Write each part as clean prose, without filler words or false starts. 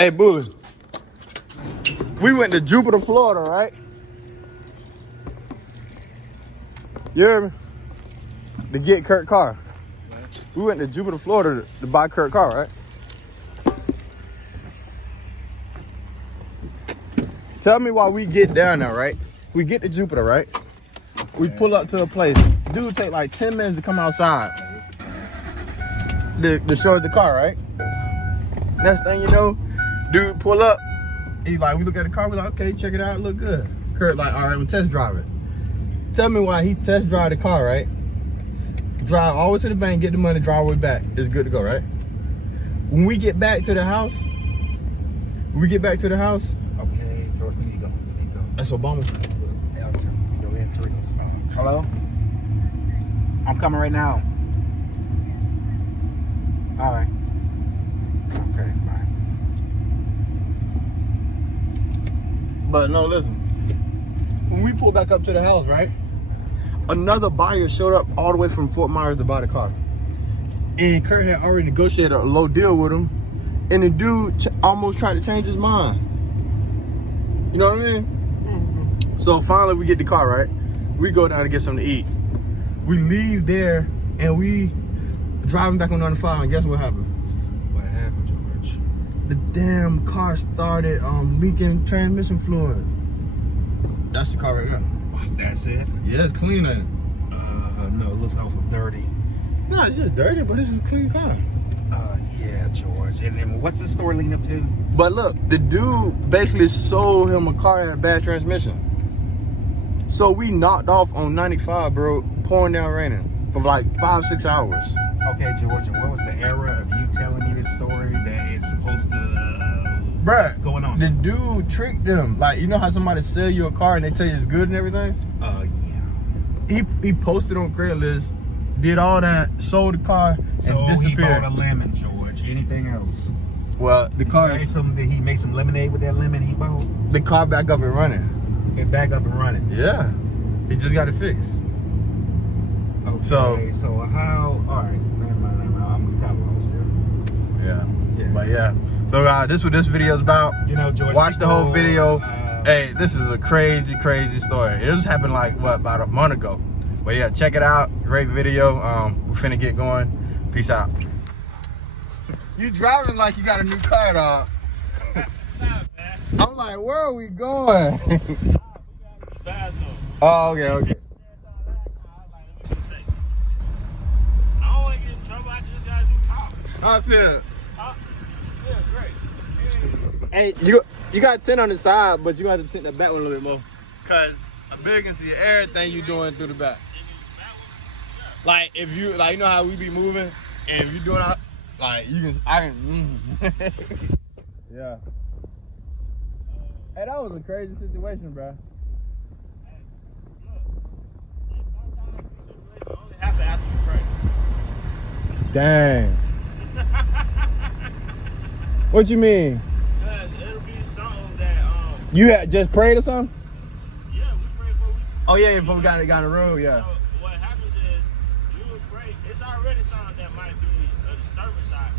Hey, Boo. We went to Jupiter, Florida, right? You hear me? To get Kurt car. We went to Jupiter, Florida to buy Kurt car, right? Tell me why we get down there, right? We get to Jupiter, right? We pull up to a place. Dude take like 10 minutes to come outside to show us the car, right? Next thing you know, dude pull up. He's like, we look at the car, we're like, okay, check it out, it look good. Kurt like, all right, I'm gonna test drive it. Tell me why he test drive the car, right? Drive all the way to the bank, get the money, drive all the way back. It's good to go, right? When we get back to the house, Okay, George, we need to go. That's Obama. Hey, I'll tell you. Go ahead, Triggers. Hello? I'm coming right now. All right. Okay, bye. But no, listen. When we pulled back up to the house, right? Another buyer showed up all the way from Fort Myers to buy the car. And Kurt had already negotiated a low deal with him. And the dude almost tried to change his mind. You know what I mean? Mm-hmm. So finally we get the car, right? We go down to get something to eat. We leave there and we driving back on 95, and guess what happened? What happened, George? The damn car started leaking transmission fluid. That's the car right there. That's it? Yeah, it's clean, ain't it? No, it looks awful dirty. No, it's just dirty, but it's a clean car. Yeah, George. And then what's the story leading up to? But look, the dude basically sold him a car that had a bad transmission. So we knocked off on 95, bro, pouring down raining for like 5-6 hours. Okay, George, and what was the era of you telling me this story that it's supposed to... Bruh, what's going on? The dude tricked them. Like, you know how somebody sell you a car and they tell you it's good and everything? Yeah. He posted on Craigslist, did all that, sold the car, So and disappeared. he bought a lemon, George. Anything else? Well, the car, Did he make some lemonade with that lemon he bought? the car back up and running. It back up and running. Yeah, he just got it fixed. Okay, So how? All right, never mind. I'm kind of lost here. Yeah. Yeah. But yeah. So this what this video is about. You know, George. Watch the whole video. Uh, Hey, this is a crazy story. It just happened like about a month ago. But yeah, check it out. Great video. We're finna get going. Peace out. You driving like you got a new car, dog. Stop, man. I'm like, where are we going? Bad though. Oh, okay. I don't want to get in trouble. I just gotta do talk. How I feel? Yeah, great. Hey, you got tint on the side, but you got to tint the back one a little bit more. Cause a big can see everything you doing through the back. Like if you you know how we be moving, and if you doing out, like you can, yeah. Hey, that was a crazy situation, bro. Only happen after you pray. Dang. What you mean? It'll be something that You had just prayed or something? yeah, we pray for. Oh yeah, before we got on the road, yeah. So what happens is you would pray. It's already something that might be a disturbance out,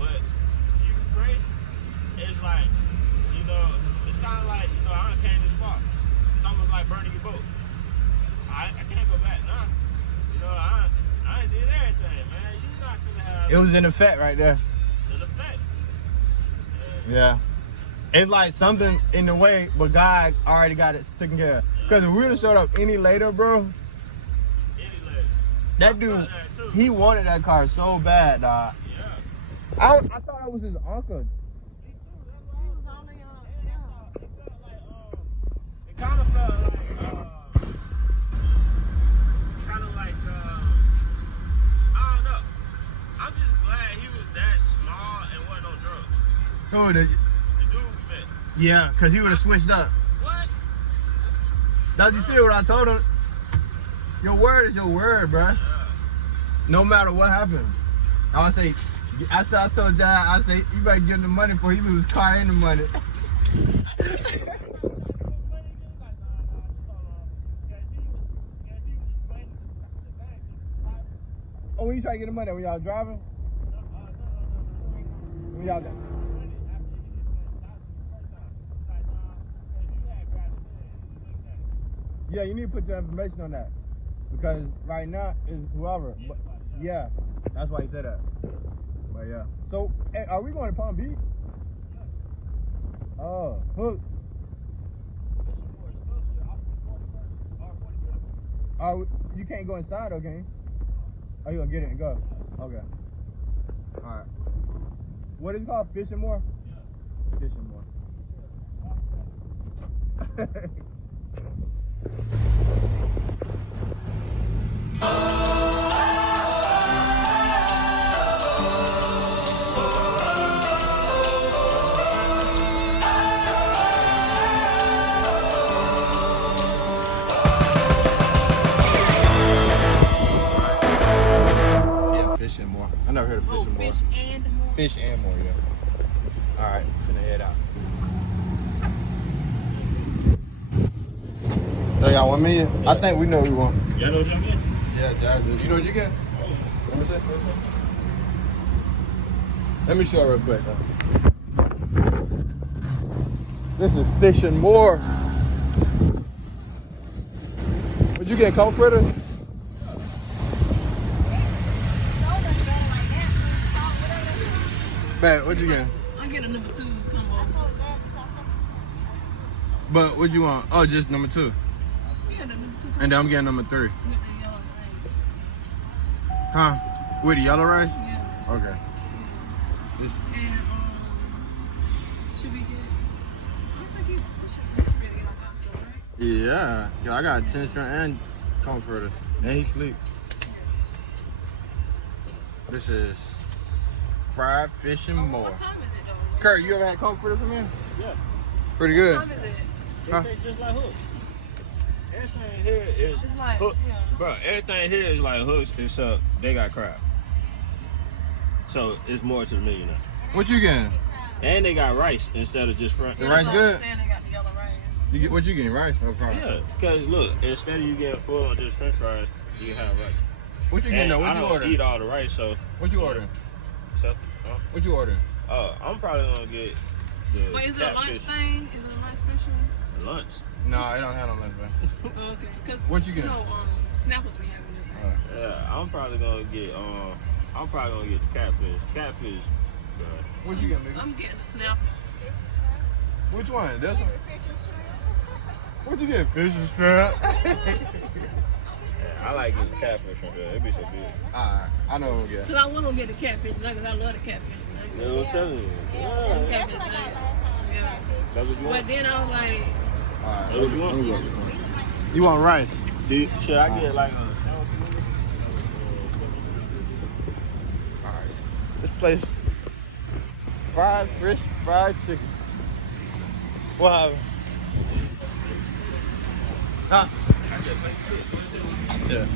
but you pray. It's like it's kind of like I came this far. It's almost like burning your boat. I can't go back now. I did everything, man. You not gonna have. It was in effect right there. The effect. Yeah. It's like something in the way, but God already got it taken care of. Because if we would have showed up any later, bro, Any lady. that dude, he wanted that car so bad, dog. Yeah. I thought that was his uncle. It kind of felt like I don't know. I'm just glad he was that small and wasn't on drugs. Who, The dude we met. yeah, because he would have switched up. What? Did you see what I told him? Your word is your word, bro. Yeah. No matter what happens. I told Dad, I say, you better give him the money before he loses his car and the money. Oh, when you try to get the money, when y'all driving? When y'all got? Yeah, you need to put your information on that. Because right now is whoever. But, yeah, that's why he said that. But yeah. So, hey, are we going to Palm Beach? Oh, Hooks. Oh, you can't go inside though, can you? Oh, you gonna get it and go? Okay. Alright. What is it called? Fishing More? Yeah. Fishing More. Yeah, Fishing More. I never heard of Fishing More. Fish and more. Fish and More, yeah. Alright, finna head out. So y'all want me? Yeah. I think we know what we want. Y'all know what y'all get? Yeah, Jazz. You know what you get? Let me see. Let me show you real quick. This is Fishing More. What you get, cold fritter? Man, what you get? I'm getting a number 2 combo. But what you want? Oh, just number 2. Yeah, the number 2 combo. And then I'm getting number 3. With the yellow rice. Huh? With the yellow rice? Yeah. Okay. This, And should we get? I don't think we should be able to get on house though, right? yeah. Yo, I got 10 shrimp and comforter. And he sleep. This is fried fish and more. What time is it though? Kurt, you ever had comforter from here? Yeah. Pretty What good. time is it? Huh? It tastes just like Hooks. Everything here is It's like, Hook. yeah. Bro, everything here is like Hooks except they got crab. So it's more to the million now. What you getting? And they got rice instead of just front. The rice good? Saying they got the yellow rice. You get what you getting? Rice or fries? Yeah, because look, instead of you getting full on just french fries, you can have rice. What you getting And though? What I you don't ordering? eat all the rice, so What you ordering? What you ordering? I'm probably gonna get the Wait, is it a lunch catfish. thing? Is it a lunch special? Lunch. No, I don't have no lunch, man. Oh, okay. Cause What you getting? Snappers be having it. Yeah, I'm probably gonna get the catfish. Catfish, bro. What you getting, nigga? I'm getting a snapper. Which one? This one? What you getting? Fish and shrimp. Yeah, I like getting catfish from there. It be so good. Alright, I know what we'll get. Cause I want to get the catfish, like, 'cause I love the catfish. You know what I'm telling you? Yeah. Catfish, like, yeah. That's what you But want? then I was like, Alright. That's what you want? Let me go. You want rice? Should I get like a... Alright. This place, fried fish, fried chicken. What happened? Huh? Yeah.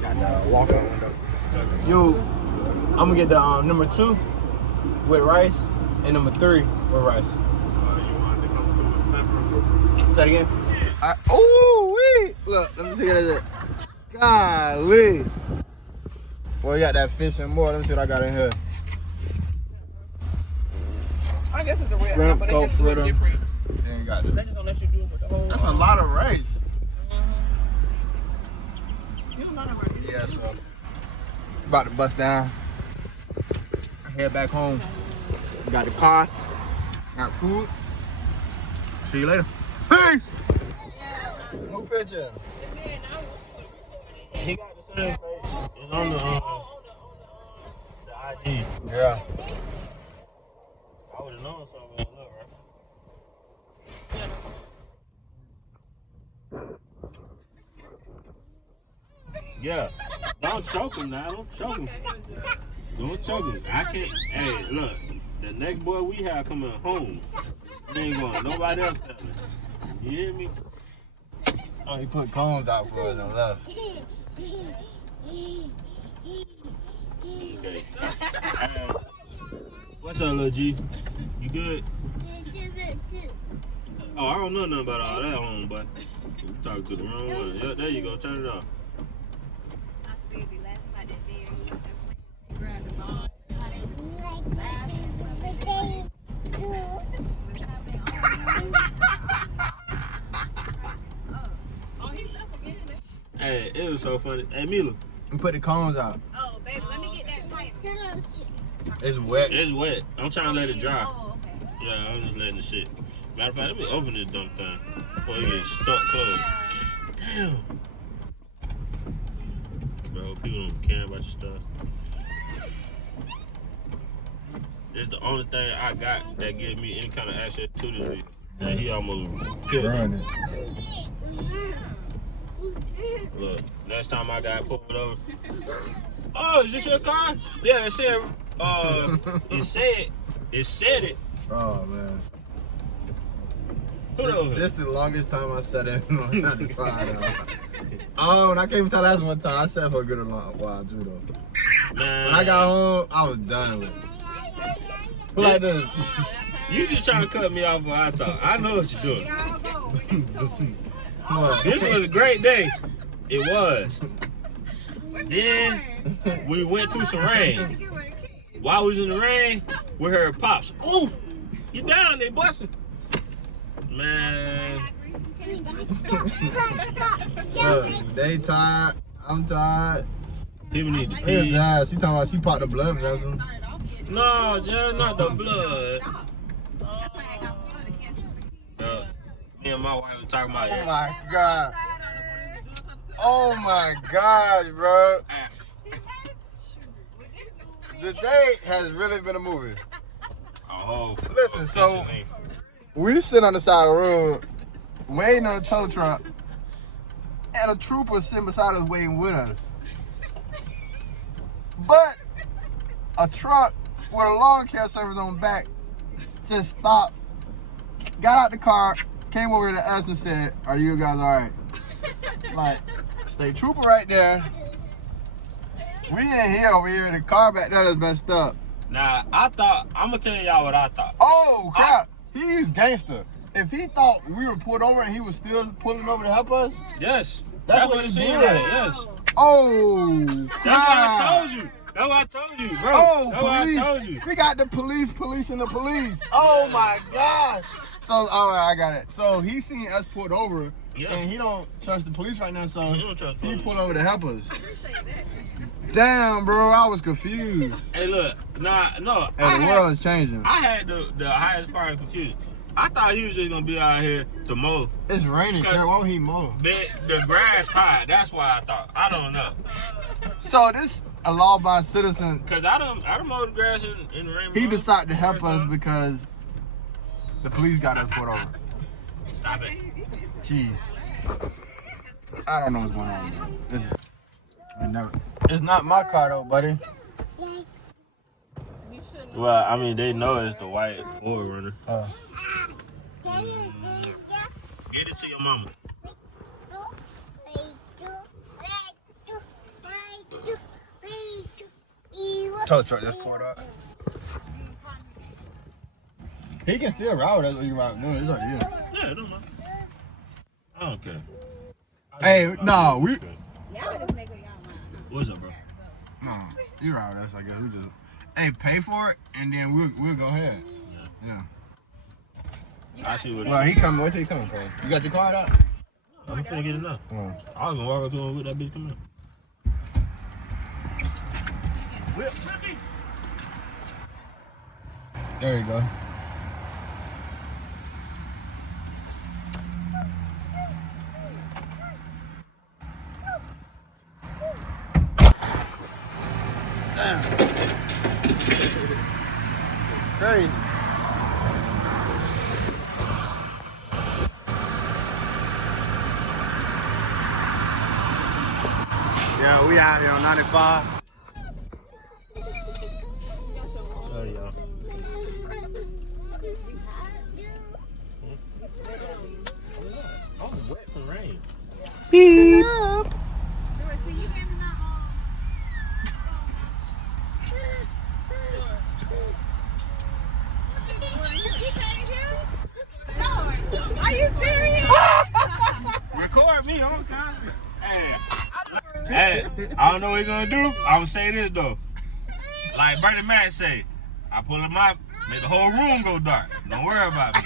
Got the walk-out window. Yo, I'm gonna get the number 2 with rice and number 3 with rice. You wanted to come through with snapper? Say it again. Oh, wait. Look, let me see what that is. Golly. Boy, you got that fish and more. Let me see what I got in here. I guess it's a red Shrimp, but they cold just do it fritter. different. And you got They this. just don't let you do it with the whole. That's a lot of rice. You don't know that right. Yeah, so about to bust down. Head back home. Got the car. Got food. See you later. Peace. No picture. He got the same face. It's on the IG. Yeah. I would have known something was up, right? Yeah. Don't choke him now. Don't choke him. Don't choke him. I can't. Hey, look. The next boy we have coming home, he ain't going nobody else coming. You hear me? Oh, he put cones out for us and left. Okay. What's up, little G? You good? Oh, I don't know nothing about all that, homeboy. You talking to the wrong one. Yeah, there you go. Turn it off. I still be laughing about that video. Grab the ball. How they Mila's so funny. Hey, Mila. And put the cones out. Oh, baby, let me get that tight. It's wet. It's wet. I'm trying to let it dry. Oh, okay. Yeah, I'm just letting the shit. Matter of fact, let me open this dumb thing before it gets stuck closed. Damn. Bro, people don't care about your stuff. It's the only thing I got that gives me any kind of access to this video. And he almost killed me. Running. Look, next time I got pulled over. Oh, is this your car? Yeah, it said, it said it. Oh man. Who knows? This the longest time I sat in on 95. Oh, and I can't even tell that's one time. I sat for a good long while too though. Man. When I got home, I was done with it. Who like this? You just trying to cut me off while I talk. I know what you're doing. Come on. This was a great day. It was. Then we went through some rain. While we was in the rain, we heard pops. Ooh, get down, they busting. Man. Look, they tired. I'm tired. People need to He pee. tired. She talking about she popped the blood vessel. No, just not the blood. Me and my wife were talking about Oh it. my god. Oh my god, bro. The day has really been a movie. Oh, Listen, so we sit on the side of the road, waiting on a tow truck, and a trooper sitting beside us waiting with us. But a truck with a lawn care service on back just stopped, got out the car, came over to us and said, "Are you guys all right?" Like, state trooper right there. We ain't here over here. The car back there is messed up. Now, I'm going to tell y'all what I thought. Oh crap! He's gangster. If he thought we were pulled over and he was still pulling over to help us, Yes. That's what it he seemed did. like, yes. oh, That's what I told you. That's what I told you, bro. Oh, That's what I police! told you. We got the policing the police. Oh my god! So all right, I got it. So he seen us pulled over, Yeah. and he don't trust the police right now. So He don't trust he police. pulled over to help us. Damn, bro, I was confused. Hey, look. Nah, no. Hey, the world is changing. I had the highest part of confusion. I thought he was just going to be out here to mow. It's raining, sir. Why would he mow? The grass high. That's why I thought. I don't know. So this a law-abiding citizen. Because I don't mow the grass in the rain. He decided to help us because the police got us pulled over. Stop it. Jeez. I don't know what's going on, man. This is It's not my car though, buddy. Well, I mean, they know it's the white Forerunner. Get it to your mama. Tow truck just pulled up. He can still ride with us or you ride with him. It's up to you. Yeah, it don't matter. I don't care. Hey, no, we. Y'all just make up y'all mind. What's up, bro? No, you ride with us, I guess. We just. Hey, pay for it and then we'll go ahead. Yeah. I see what Well, he coming. Where he coming from? You got your card out? I'm finna get it now. Oh. I was gonna walk up to him with that bitch coming in. There you go. Damn. Crazy. Yeah, we out here on 95. Oh, yeah. I'm wet from rain. Beep. Are you serious? Record me, huh, God? Hey, I don't know what he's gonna do. I'm gonna say this though. Like Bernie Mac say, I pull him out, make the whole room go dark. Don't worry about me.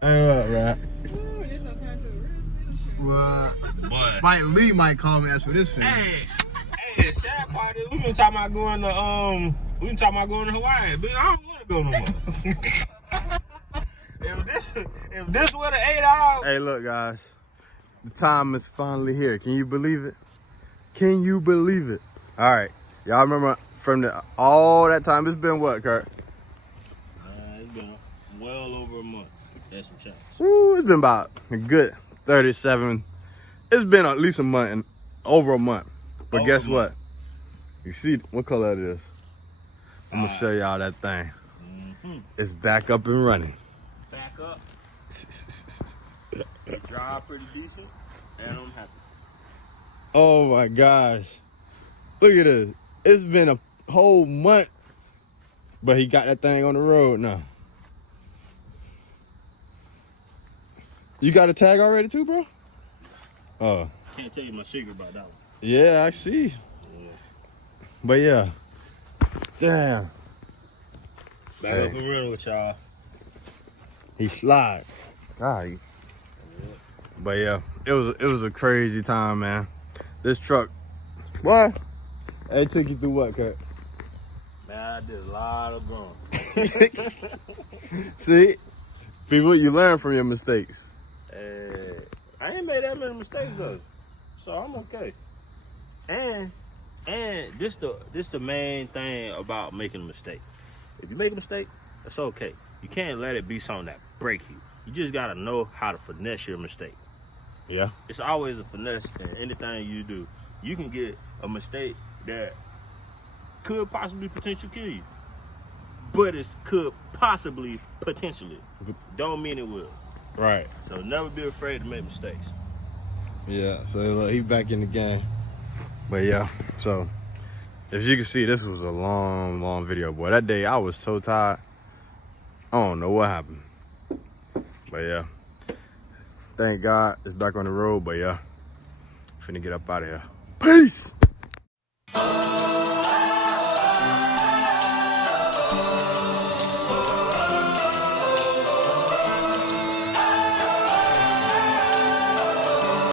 Hey, what, right? Ooh, this don't turn to a real picture. Well, Boy. Spike Lee might call me ask for this film. Hey, sad part is we been talking about going to Hawaii, but I don't want to go no more. if this would have 8 hours. Hey, look, guys. The time is finally here. Can you believe it? Can you believe it? All right. Y'all remember from all that time, it's been what, Kurt? It's been well over a month. That's some chance. Ooh, it's been about a good 37. It's been at least a month and over a month. But Over guess a what? month. You see what color it is? I'm gonna show y'all that thing. It's back up and running. Back up. Drive pretty decent, and I'm happy. Oh my gosh. Look at this. It's been a whole month, but he got that thing on the road now. You got a tag already too, bro? Oh. Can't tell you my secret about that one. Yeah, I see. Yeah. But yeah. Damn. Back Hey. up and running with y'all. He slide. God. But yeah, it was a crazy time, man. This truck, what? It took you through what, Cut? Man, I did a lot of growing. See? People, you learn from your mistakes. I ain't made that many mistakes though, so I'm okay. And this the main thing about making a mistake. If you make a mistake, it's okay. You can't let it be something that break you. You just gotta know how to finesse your mistake. Yeah. It's always a finesse in anything you do. You can get a mistake that could possibly potentially kill you, but it could possibly potentially. Don't mean it will. Right. So never be afraid to make mistakes. Yeah, so look, he's back in the game. But yeah, so as you can see, this was a long video, boy. That day I was so tired. I don't know what happened. But yeah, thank God it's back on the road. But yeah, finna get up out of here. Peace.